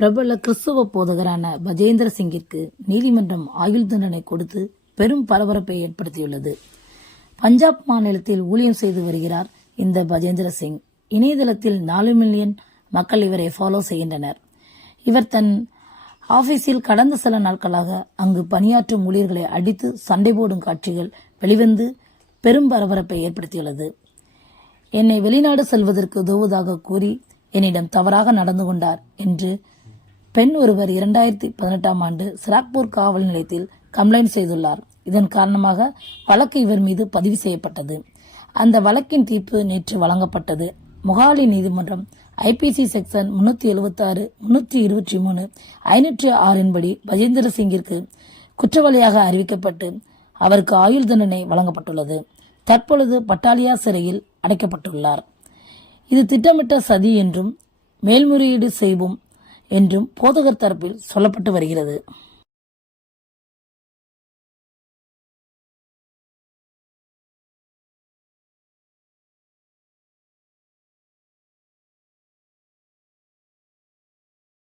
பிரபல கிறிஸ்துவ போதகரான பஜேந்திர சிங்கிற்கு நீதிமன்றம் ஆயுள் தண்டனை கொடுத்து பெரும் பரபரப்பை ஏற்படுத்தியுள்ளது. பஞ்சாப் மாநிலத்தில் ஊழியம் செய்து வருகிறார் இந்த பஜேந்திர சிங். இணையதளத்தில் நாலு மில்லியன் மக்கள் இவரை ஃபாலோ செய்கின்றனர். இவர் தன் ஆபீஸில் கடந்த சில நாட்களாக அங்கு பணியாற்றும் ஊழியர்களை அடித்து சண்டை போடும் காட்சிகள் வெளிவந்து பெரும் பரபரப்பை ஏற்படுத்தியுள்ளது. என்னை வெளிநாடு செல்வதற்கு உதவுவதாக கூறி என்னிடம் தவறாக நடந்து கொண்டார் என்று பெண் ஒருவர் இரண்டாயிரத்தி பதினெட்டாம் ஆண்டு சிராக்பூர் காவல் நிலையத்தில் கம்ப்ளைண்ட் செய்துள்ளார். இதன் காரணமாக வழக்கு இவர் மீது பதிவு செய்யப்பட்டது. அந்த வழக்கின் தீர்ப்பு நேற்று வழங்கப்பட்டது. மொஹாலி நீதிமன்றம் ஐபிசி செக்ஷன் முன்னூற்றி எழுபத்தாறு முன்னூற்றி இருபத்தி மூணு ஐநூற்றி ஆறின் படி பஜேந்திர சிங்கிற்கு குற்றவாளியாக அறிவிக்கப்பட்டு அவருக்கு ஆயுள் தண்டனை வழங்கப்பட்டுள்ளது. தற்பொழுது பட்டாலியா சிறையில் அடைக்கப்பட்டுள்ளார். இது திட்டமிட்ட சதி என்றும் மேல்முறையீடு செய்வோம் என்றும் போதகர் தரப்பில் சொல்லப்பட்டு வருகிறது.